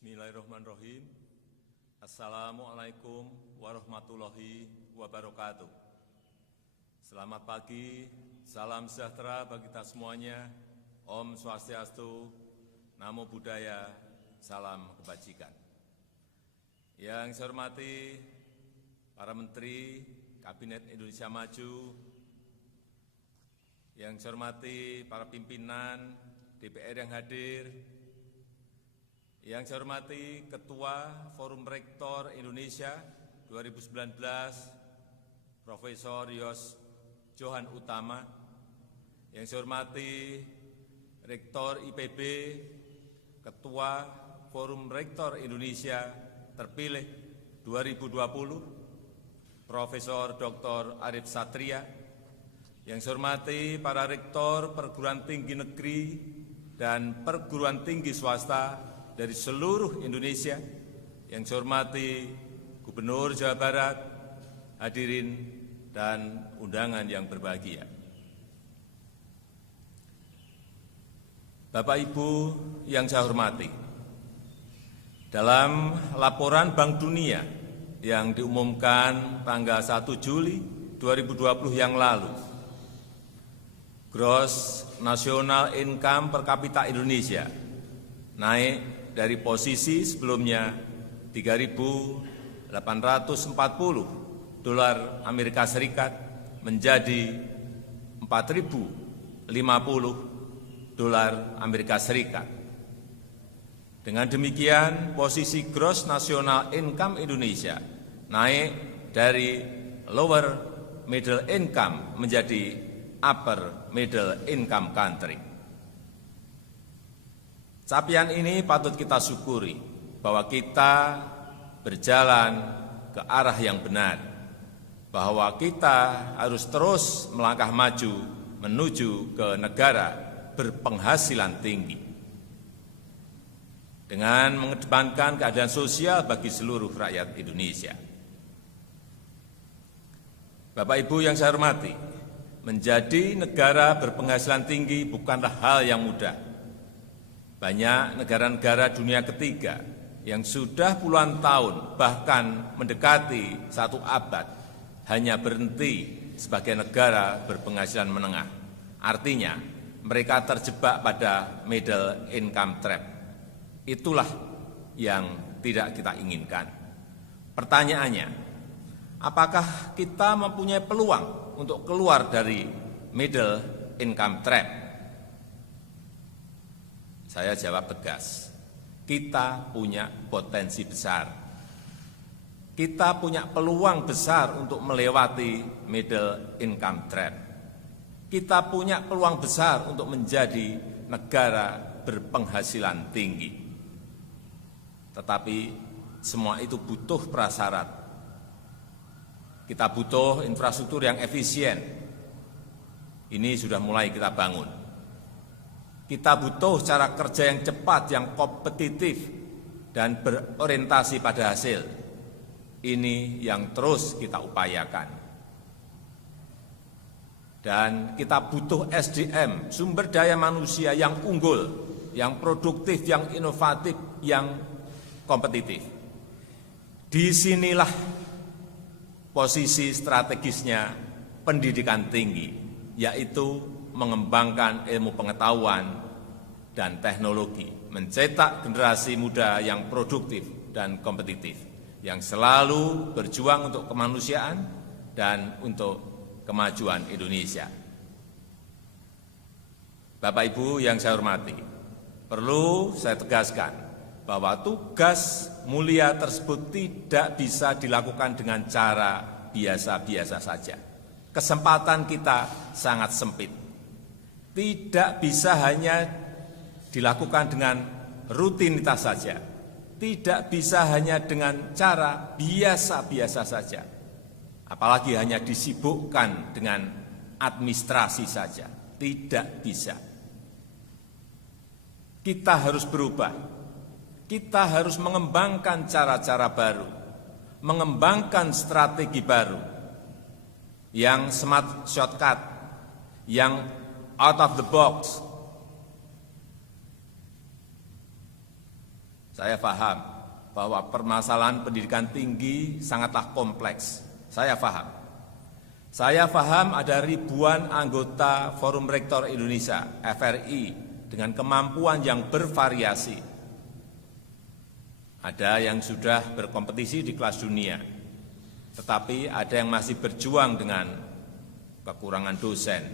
Bismillahirrahmanirrahim. Assalamualaikum warahmatullahi wabarakatuh. Selamat pagi, salam sejahtera bagi kita semuanya. Om Swastiastu, Namo Buddhaya, salam kebajikan. Yang saya hormati para Menteri Kabinet Indonesia Maju, yang saya hormati para pimpinan DPR yang hadir, yang saya hormati Ketua Forum Rektor Indonesia 2019, Profesor Yos Johan Utama, yang saya hormati Rektor IPB, Ketua Forum Rektor Indonesia terpilih 2020, Profesor Dr. Arif Satria, yang saya hormati para Rektor perguruan tinggi negeri dan perguruan tinggi swasta dari seluruh Indonesia, yang saya hormati Gubernur Jawa Barat, hadirin dan undangan yang berbahagia. Bapak Ibu yang saya hormati, dalam laporan Bank Dunia yang diumumkan tanggal 1 Juli 2020 yang lalu, Gross National Income per kapita Indonesia naik dari posisi sebelumnya $3.840 Amerika Serikat menjadi $4.050 Amerika Serikat. Dengan demikian, posisi gross national income Indonesia naik dari lower middle income menjadi upper middle income country. Capaian ini patut kita syukuri bahwa kita berjalan ke arah yang benar, bahwa kita harus terus melangkah maju menuju ke negara berpenghasilan tinggi dengan mengedepankan keadilan sosial bagi seluruh rakyat Indonesia. Bapak Ibu yang saya hormati, menjadi negara berpenghasilan tinggi bukanlah hal yang mudah. Banyak negara-negara dunia ketiga yang sudah puluhan tahun, bahkan mendekati 1 abad, hanya berhenti sebagai negara berpenghasilan menengah. Artinya, mereka terjebak pada middle income trap. Itulah yang tidak kita inginkan. Pertanyaannya, apakah kita mempunyai peluang untuk keluar dari middle income trap? Saya jawab tegas, kita punya potensi besar. Kita punya peluang besar untuk melewati middle income trap. Kita punya peluang besar untuk menjadi negara berpenghasilan tinggi. Tetapi semua itu butuh prasyarat. Kita butuh infrastruktur yang efisien. Ini sudah mulai kita bangun. Kita butuh cara kerja yang cepat, yang kompetitif, dan berorientasi pada hasil. Ini yang terus kita upayakan. Dan kita butuh SDM, sumber daya manusia yang unggul, yang produktif, yang inovatif, yang kompetitif. Disinilah posisi strategisnya pendidikan tinggi, yaitu mengembangkan ilmu pengetahuan dan teknologi, mencetak generasi muda yang produktif dan kompetitif, yang selalu berjuang untuk kemanusiaan dan untuk kemajuan Indonesia. Bapak Ibu yang saya hormati, perlu saya tegaskan bahwa tugas mulia tersebut tidak bisa dilakukan dengan cara biasa-biasa saja. Kesempatan kita sangat sempit. Tidak bisa hanya dilakukan dengan rutinitas saja, tidak bisa hanya dengan cara biasa-biasa saja, apalagi hanya disibukkan dengan administrasi saja, tidak bisa. Kita harus berubah, kita harus mengembangkan cara-cara baru, mengembangkan strategi baru, yang smart shortcut, yang out of the box. Saya paham bahwa permasalahan pendidikan tinggi sangatlah kompleks. Saya paham. Saya paham ada ribuan anggota Forum Rektor Indonesia, FRI, dengan kemampuan yang bervariasi. Ada yang sudah berkompetisi di kelas dunia, tetapi ada yang masih berjuang dengan kekurangan dosen,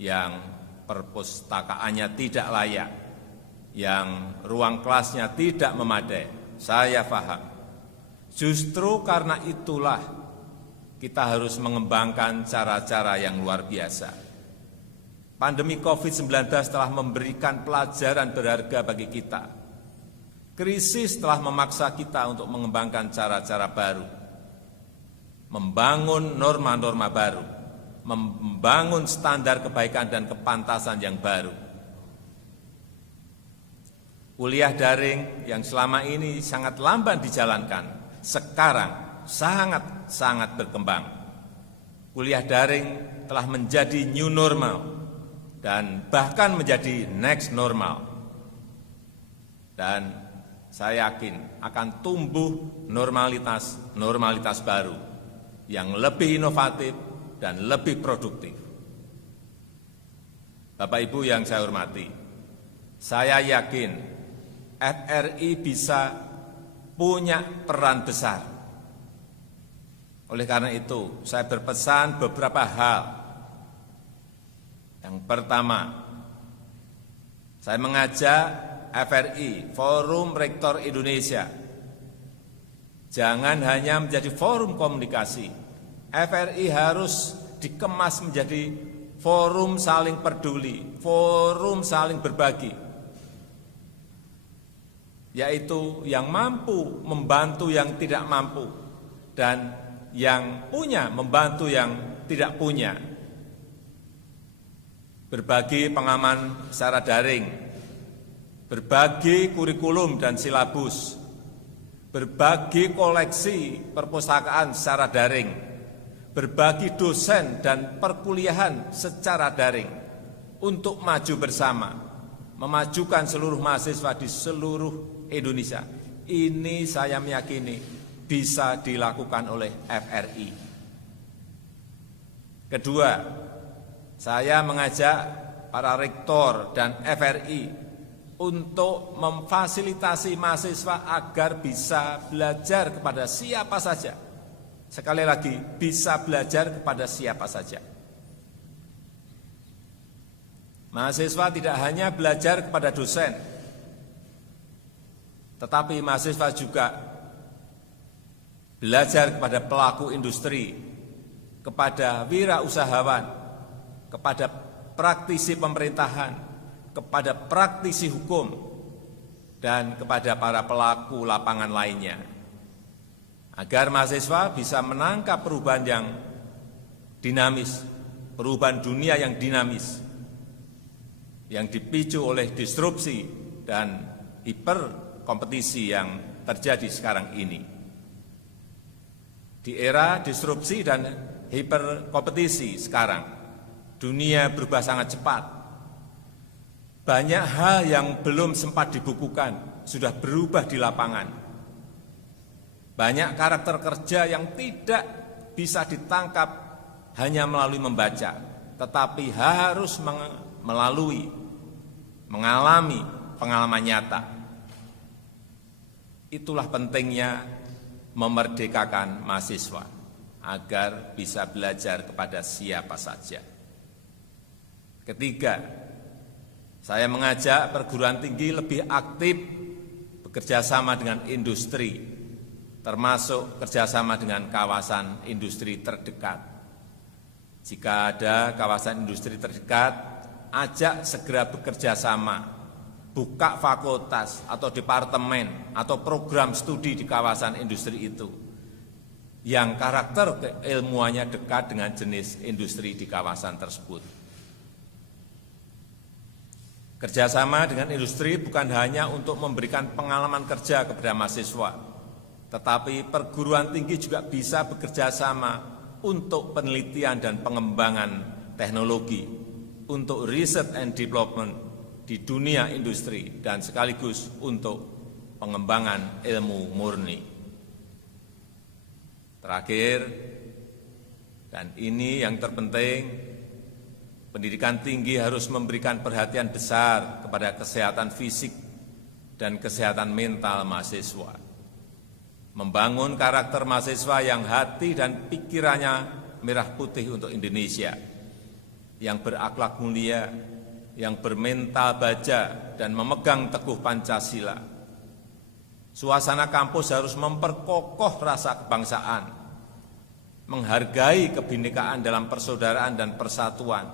yang perpustakaannya tidak layak, yang ruang kelasnya tidak memadai. Saya paham. Justru karena itulah kita harus mengembangkan cara-cara yang luar biasa. Pandemi COVID-19 telah memberikan pelajaran berharga bagi kita. Krisis telah memaksa kita untuk mengembangkan cara-cara baru, membangun norma-norma baru, membangun standar kebaikan dan kepantasan yang baru. Kuliah daring yang selama ini sangat lamban dijalankan, sekarang sangat berkembang. Kuliah daring telah menjadi new normal dan bahkan menjadi next normal. Dan saya yakin akan tumbuh normalitas baru yang lebih inovatif dan lebih produktif. Bapak Ibu yang saya hormati, saya yakin FRI bisa punya peran besar. Oleh karena itu, saya berpesan beberapa hal. Yang pertama, saya mengajak FRI, Forum Rektor Indonesia, jangan hanya menjadi forum komunikasi. FRI harus dikemas menjadi forum saling peduli, forum saling berbagi, yaitu yang mampu membantu yang tidak mampu, dan yang punya membantu yang tidak punya. Berbagi pengalaman secara daring, berbagi kurikulum dan silabus, berbagi koleksi perpustakaan secara daring, berbagi dosen dan perkuliahan secara daring untuk maju bersama, memajukan seluruh mahasiswa di seluruh Indonesia. Ini saya meyakini bisa dilakukan oleh FRI. Kedua, saya mengajak para rektor dan FRI untuk memfasilitasi mahasiswa agar bisa belajar kepada siapa saja. Sekali lagi, bisa belajar kepada siapa saja. Mahasiswa tidak hanya belajar kepada dosen, tetapi mahasiswa juga belajar kepada pelaku industri, kepada wirausahawan, kepada praktisi pemerintahan, kepada praktisi hukum, dan kepada para pelaku lapangan lainnya. Agar mahasiswa bisa menangkap perubahan yang dinamis, perubahan dunia yang dinamis, yang dipicu oleh disrupsi dan hiperkompetisi yang terjadi sekarang ini. Di era disrupsi dan hiperkompetisi sekarang, dunia berubah sangat cepat. Banyak hal yang belum sempat dibukukan sudah berubah di lapangan. Banyak karakter kerja yang tidak bisa ditangkap hanya melalui membaca, tetapi harus mengalami pengalaman nyata. Itulah pentingnya memerdekakan mahasiswa agar bisa belajar kepada siapa saja. Ketiga, saya mengajak perguruan tinggi lebih aktif bekerja sama dengan industri, termasuk kerjasama dengan kawasan industri terdekat. Jika ada kawasan industri terdekat, ajak segera bekerja sama, buka fakultas atau departemen atau program studi di kawasan industri itu yang karakter keilmuannya dekat dengan jenis industri di kawasan tersebut. Kerjasama dengan industri bukan hanya untuk memberikan pengalaman kerja kepada mahasiswa, tetapi perguruan tinggi juga bisa bekerja sama untuk penelitian dan pengembangan teknologi, untuk research and development di dunia industri, dan sekaligus untuk pengembangan ilmu murni. Terakhir, dan ini yang terpenting, pendidikan tinggi harus memberikan perhatian besar kepada kesehatan fisik dan kesehatan mental mahasiswa. Membangun karakter mahasiswa yang hati dan pikirannya merah putih untuk Indonesia, yang berakhlak mulia, yang bermental baja dan memegang teguh Pancasila. Suasana kampus harus memperkokoh rasa kebangsaan, menghargai kebinekaan dalam persaudaraan dan persatuan,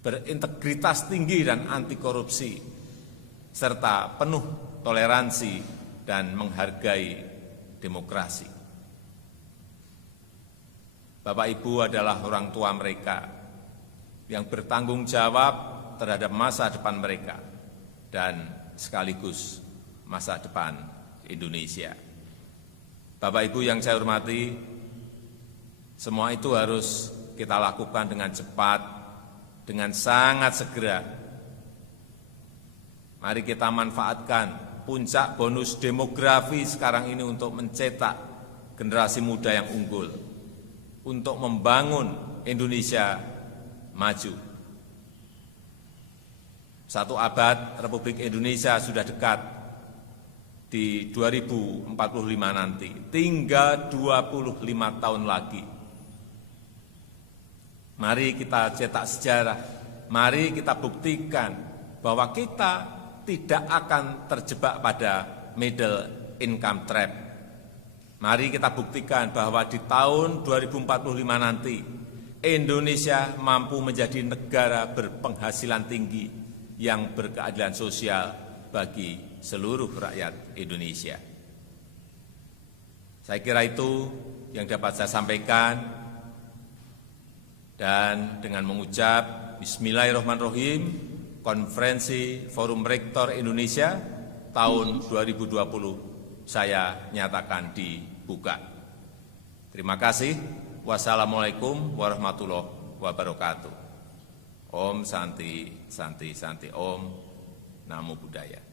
berintegritas tinggi dan anti korupsi, serta penuh toleransi dan menghargai demokrasi. Bapak Ibu adalah orang tua mereka yang bertanggung jawab terhadap masa depan mereka dan sekaligus masa depan Indonesia. Bapak Ibu yang saya hormati, semua itu harus kita lakukan dengan cepat, dengan sangat segera. Mari kita manfaatkan puncak bonus demografi sekarang ini untuk mencetak generasi muda yang unggul, untuk membangun Indonesia maju. 1 abad Republik Indonesia sudah dekat di 2045 nanti, tinggal 25 tahun lagi. Mari kita cetak sejarah, mari kita buktikan bahwa kita tidak akan terjebak pada middle income trap. Mari kita buktikan bahwa di tahun 2045 nanti, Indonesia mampu menjadi negara berpenghasilan tinggi yang berkeadilan sosial bagi seluruh rakyat Indonesia. Saya kira itu yang dapat saya sampaikan, dan dengan mengucap Bismillahirrahmanirrahim, Konferensi Forum Rektor Indonesia tahun 2020 saya nyatakan dibuka. Terima kasih. Wassalamualaikum warahmatullahi wabarakatuh. Om Santi Santi Santi Om Namo Buddhaya.